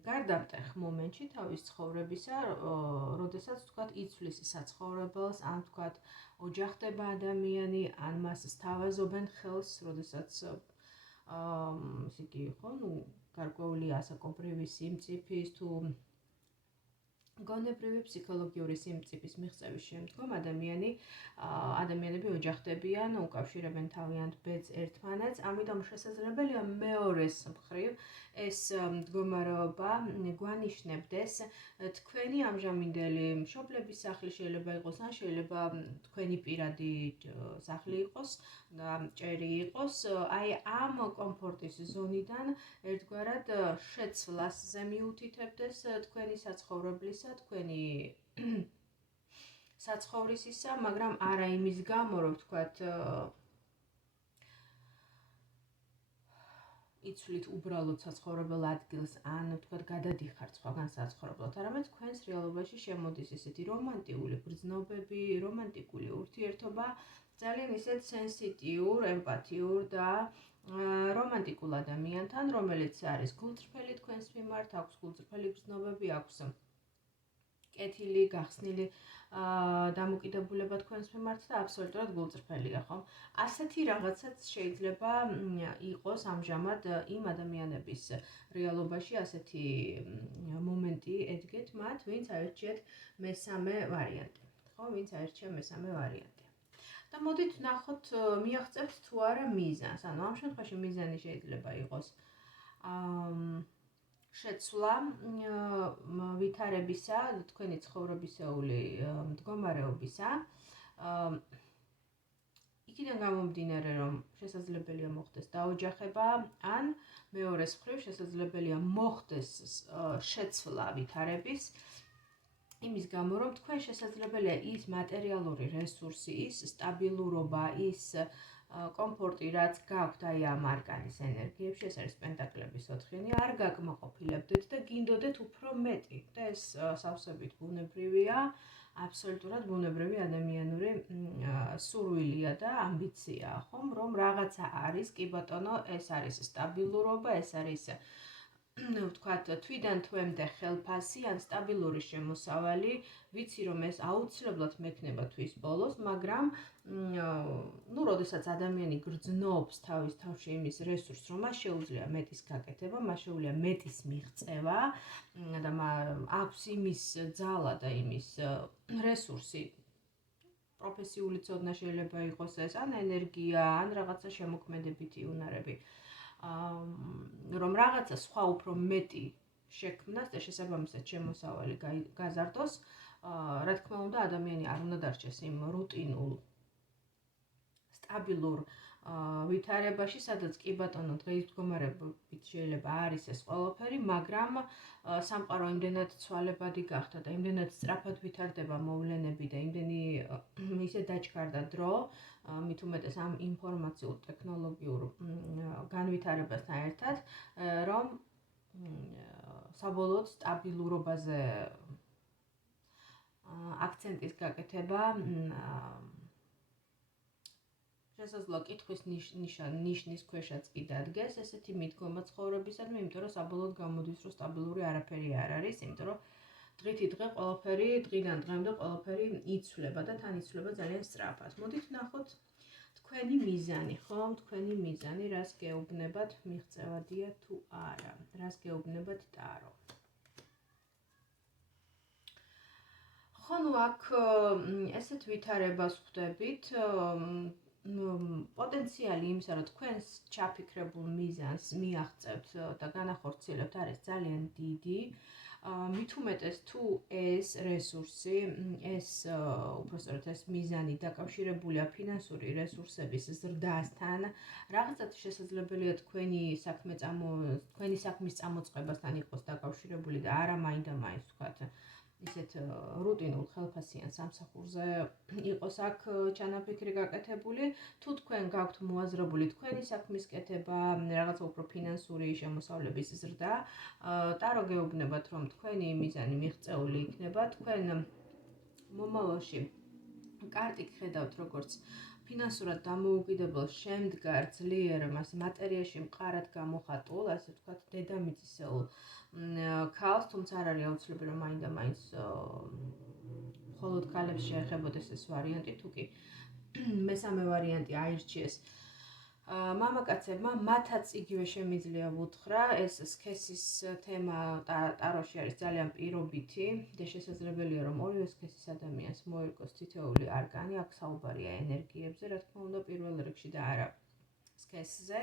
გარდამტეხ მომენტში თავის ცხოვრებისა, როდესაც თქვათ იცვლის საცხოვრებელს, ან თქვათ ოჯახდება ადამიანი, ან მას სთავაზობენ ხელს, როდესაც ისე იგი ხო, გარკვეული ასაკობრივი სიმწიფის თუ გონებრივი ფსიქოლოგიური სიმწიფის მიღწევის შემდგომ ადამიანები ოჯახდებიან, უკავშირებენ თავიანთ ბედს ერთმანეთს, ამიტომ შესაძლებელია მეორეს მხრივ ეს მდგომარეობა გვანიშნებდეს თქვენი ამჟამინდელი მშობლების სახლი შეიძლება იყოს, ან შეიძლება თქვენი პირადი სახლი იყოს, ჭერი იყოს, აი ამ კომფორტის ზონიდან ერთგვარად შეცვლასზე მიუთითებდეს თქვენი საცხოვრებლისა, თქვენი საცხოვრისისა, მაგრამ არა იმის გამო, რომ თქვათ იცვლით უბრალოდ საცხოვრებელ ადგილს, ან თქვათ გადადიხართ სხვაგან საცხოვრებლად, არამედ თქვენს რეალობაში შემოდის ესეთი რომანტიკული გრძნობები, რომანტიკული ურთიერთობა, ძალიან ისეთ სენსიტიურ, ემპათიურ და რომანტიკულ ადამიანთან, რომელიც არის გულწრფელი თქვენს მიმართ, აქვს გულწრფელი გრძნობები, აქვს კეთილი, გახსნილი დამოკიდებულება თქვენს მიმართ და აბსოლუტურად გულწრფელია, ხო? ასეთი რაღაცაც შეიძლება იყოს ამჟამად იმ ადამიანების რეალობაში, ასეთი მომენტი ედგეთ მათ, ვინც აერჩიათ მესამე ვარიანტი, ხო? ვინც აერჩია მესამე ვარიანტი. და მოდით ნახოთ, მიაღწევთ თუ არა მიზანს. ანუ ამ შემთხვევაში მიზანი შეიძლება იყოს შეცვლა ვითარებისა, თქვენი ცხოვრებისეული მდგომარეობისა. იქიდან გამომდინარე, რომ შესაძლებელია მოხდეს დაოჯახება, ან მეორეს მხრივ შესაძლებელია მოხდეს შეცვლა ვითარების, იმის გამო, რომ თქვენ შესაძლებელია ის მატერიალური რესურსი, ის სტაბილურობა, ის კომფორტი, რაც გაქვთ აი ამ არკანის ენერგიებში, ეს არის პენტაკლების ოთხიანი, არ გაკმაყოფილებდეთ და გინდოდეთ უფრო მეტი. და ეს სავსებით ბუნებრივია, აბსოლუტურად ბუნებრივი ადამიანური სურვილია და ამბიციაა, ხომ, რომ რაღაცა არის, კი ბატონო, ეს არის სტაბილურობა, ეს არის ვთქვათ, თვიდან თვემდე ხელფასი ან სტაბილური შემოსავალი, ვიცი რომ ეს აუცილებლად მექნება თვის ბოლოს, მაგრამ როდესაც ადამიანი გრძნობს თავის თავში იმის რესურსს, რომ მას შეუძლია მეტის გაკეთება, მას შეუძლია მეტის მიღწევა და აქვს იმის ძალა და იმის რესურსი, პროფესიული ცოდნა შეიძლება იყოს ეს, ან ენერგია, ან რაღაცა შემოქმედებითი უნარები, რომ რაღაცა სხვა უფრო მეტი შექმნას და შესაბამისად შემოსავალი გაზარდოს, რა თქმა უნდა, ადამიანი არ უნდა დარჩეს იმ რუტინულ სტაბილურ ვითარებაში, სადაც კი ბატონო დღის მდგომარეობით შეიძლება არის ეს ყველაფერი, მაგრამ სამყარო იმდენად ცვალებადი გახდა და იმდენად სწრაფად ვითარდება მოვლენები და იმდენი ისე დაჩქარდა დრო, მით უმეტეს ამ ინფორმაციულ ტექნოლოგიურ განვითარებასთან ერთად, რომ საბოლოოდ სტაბილურობაზე აქცენტის გაკეთება შესაძლოა კითხვის ნიშნის ქვეშაც კი დადგეს ესეთი მიდგომა ცხოვრებისადმი, იმიტომ რომ საბოლოოდ გამოდის, რომ სტაბილური არაფერი არ არის, იმიტომ რომ დღითი დღე ყველაფერი, დღიდან დღემდე ყველაფერი იცვლება და თან იცვლება ძალიან სწრაფად. მოდით ვნახოთ თქვენი მიზანი, ხო? თქვენი მიზანი, რას გეუბნებათ, მიღწევადია თუ არა, რას გეუბნებათ ტარო. ხო, ნუ აქ ესეთ ვითარებას ხვდებით, პოტენციალი იმისა, რომ თქვენს ჩაფიქრებულ მიზანს მიაღწევთ და განახორციელებთ, არის ძალიან დიდი. მით უმეტეს თუ ეს რესურსი, ეს უпростоროდ ეს მიზანი დაკავშირებულია ფინანსური რესურსების ზრდასთან, რაღაცა შესაძლებელია თქვენი საქმის წამოწყებასთან იყოს დაკავშირებული და არა მაინდა-მაინც თქვათ ისეთ რუტინულ ხელფასიან სამსახურზე იყოს აქ ჩანაფიქრი გაკეთებული. თუ თქვენ გაქვთ მოაზრებული თქვენი საქმის კეთება, რაღაცა უფრო ფინანსური შემოსავლების ზრდა, ტარო გეუბნებათ, რომ თქვენი მიზანი მიღწეული იქნება. თქვენ მომავალში კარტი ხედავთ როგორც ფინანსურად დამოუკიდებელ, შემდგარ, ძლიერ, მატერიაში მყარად გამოხატულ, ასე ვთქვათ, დედამიწისეულ ქალს, თუმცა არ არის აუცილებელი, რომ მაინდა-მაინც მხოლოდ ქალებს შეეხებოდეს ეს ვარიანტი, თუ კი მესამე ვარიანტი აირჩიეს მამაკაცებმა, მათაც იგივე შემიძლია ვუთხრა, ეს სქესის თემა ტაროში არის ძალიან პირობითი და შესაძლებელია, რომ ორივე სქესის ადამიანს მოერგოს თითოეული არკანი, აქ საუბარია ენერგიებზე, რა თქმა უნდა, პირველ რიგში და არა სქესზე.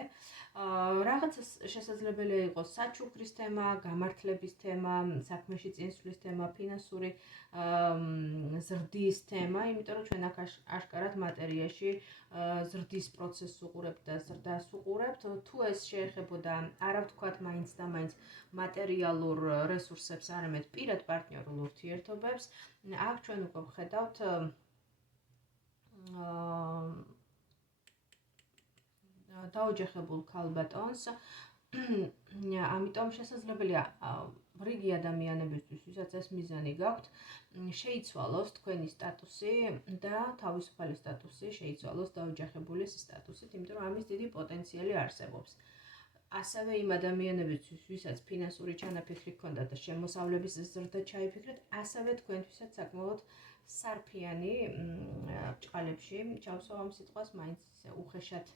რაღაცა შესაძლებელია იყოს საჩუქრის თემა, გამართლების თემა, საქმეში წინსვლის თემა, ფინანსური ზრდის თემა, იმიტომ რომ ჩვენ აქ აშკარად მატერიაში ზრდის პროცესს უყურებთ და ზრდას უყურებთ. თუ ეს შეეხებოდა არა ვთქვათ მაინც და მაინც მატერიალურ რესურსებს, არამედ პირად პარტნიორულ ურთიერთობებს, აქ ჩვენ უკვე ვხედავთ დაოჯახებულ ქალბატონს, ამიტომ შესაძლებელია რიგი ადამიანებისთვის, ვისაც ეს მიზანი გაქვთ, შეიცვალოს თქვენი სტატუსი და თავისუფალი სტატუსი შეიცვალოს დაოჯახებულის სტატუსით, იმიტომ რომ ამის დიდი პოტენციალი არსებობს. ასევე იმ ადამიანებისთვის, ვისაც ფინანსური ჩანაფიქრი ჰქონდათ და შემოსავლების ზრდა ჩაიფიქრეთ, ასევე თქვენთვისაც საკმაოდ სარფიანი ბრჭყალებში ჩავსვა ამ სიტყვას, მაინც ისე უხეშად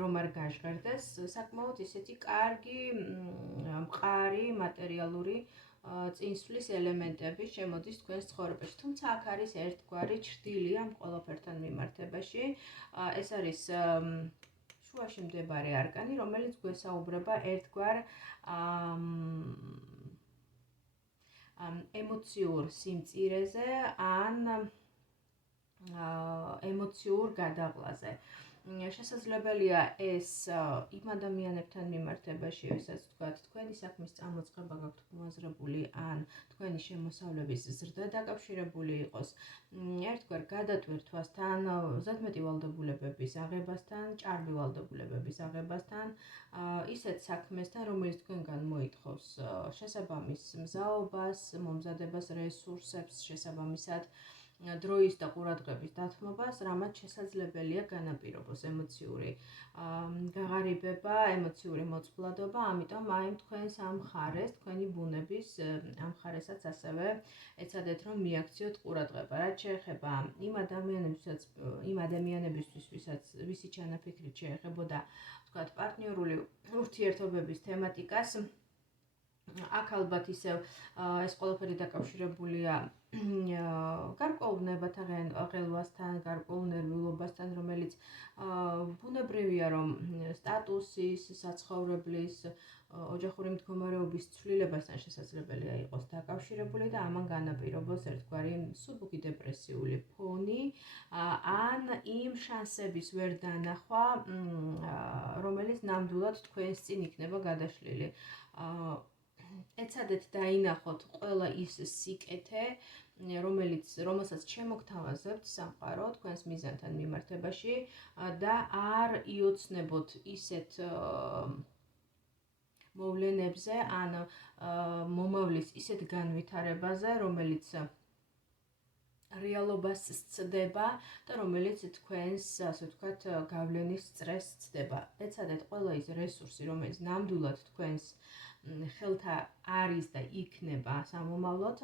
რომ არ გაჟღერდეს, საკმაოდ ისეთი კარგი, მყარი, მატერიალური წინსვლის ელემენტები შემოდის თქვენს ცხოვრებაში. თუმცა აქ არის ერთგვარი ჩრდილი ამ ყველაფერთან მიმართებაში. ეს არის შუაში მდებარე არკანი, რომელიც გვესაუბრება ერთგვარ ემოციურ სიმწირეზე ან ემოციურ გადაღლაზე. შესაძლებელია ეს იმ ადამიანებთან მიმართებაში, ვისაც თქვათ, თქვენი საქმის წამოწყება გაქვთ მოაზრებული ან თქვენი შემოსავლების ზრდა დაკავშირებული იყოს ერთგვარ გადატვირთვასთან, ზედმეტი ვალდებულებების აღებასთან, ჭარბი ვალდებულებების აღებასთან, ისეთ საქმესთან, რომელიც თქვენგან მოითხოვს შესაბამის მზაობას, მომზადებას, რესურსებს, შესაბამისად დროის და ყურადღების დათმობას, რამაც შესაძლებელია განაპირობოს ემოციური გაღარიბება, ემოციური მოწყვლადობა, ამიტომ აი თქვენს ამ ხარეს, თქვენი ბუნების ამ ხარესაც ასევე ეცადეთ, რომ მიაქციოთ ყურადღება. რაც შეეხება იმ ადამიანებისთვის, ვისი ჩანაფიქრით შეეხებოდა, ვთქვათ, პარტნიორული ურთიერთობების თემატიკას, აქ ალბათ ისევ ეს ყველაფერი დაკავშირებულია გარკვეულ ნებათა ღელვასთან, გარკვეულ ნერვიულობასთან, რომელიც ბუნებრივია, რომ სტატუსის, საცხოვრებლის, ოჯახური მდგომარეობის ცვლილებასთან შესაძლებელია იყოს დაკავშირებული და ამან განაპირობოს ერთგვარი მსუბუქი დეპრესიული ფონი ან იმ შანსების ვერ დანახვა, რომელიც ნამდვილად თქვენს წინ იქნება გადაშლილი. ეცადეთ დაინახოთ ყველა ის სიკეთე, რომელსაც შემოგთავაზებთ სამყარო თქვენს მიზანთან მიმართებაში და არ იოცნებოთ ისეთ მოვლენებზე ან მომავლის ისეთ განვითარებაზე, რომელიც რეალობას სცდება და რომელიც თქვენს, ასე ვთქვათ, გავლენის წრეს სცდება. ეცადეთ ყველა ის რესურსი, რომელიც ნამდვილად თქვენს ხელთა არის და იქნება სამომავლოდ,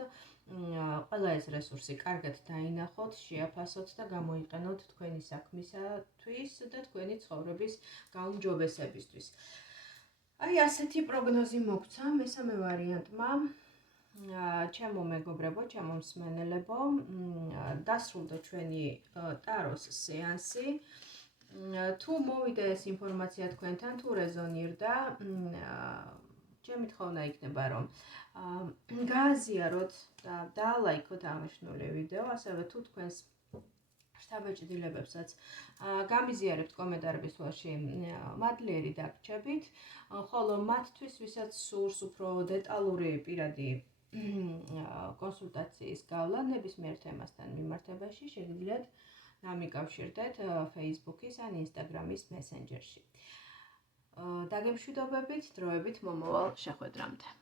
ყველა ეს რესურსი კარგად დაინახოთ, შეაფასოთ და გამოიყენოთ თქვენი საქმისათვის და თქვენი ცხოვრების გაუმჯობესებისთვის. აი ასეთი პროგნოზი მოგცა მესამე ვარიანტმა. ჩემო მეგობრებო, ჩემო მსმენელებო, დასრულდა ჩვენი ტაროს სეანსი. თუ მოვიდა ეს ინფორმაცია თქვენთან, თუ რეზონირდა, ჩემი თხოვნა იქნება, რომ გააზიაროთ და დალაიქოთ აღნიშნული ვიდეო, ასევე თუ თქვენს შთაბეჭდილებებსაც გამიზიარებთ კომენტარების ველში, მადლიერი დაგრჩებით, ხოლო მათთვის, ვისაც სურს უფრო დეტალური პირადი კონსულტაციის გავლა ნებისმიერ თემასთან მიმართებაში შეგიძლიათ დამიკავშირდეთ Facebook-ის ან Instagram-ის მესენჯერში. დაგემშვიდობებით, დროებით მომავალ შეხვედრამდე.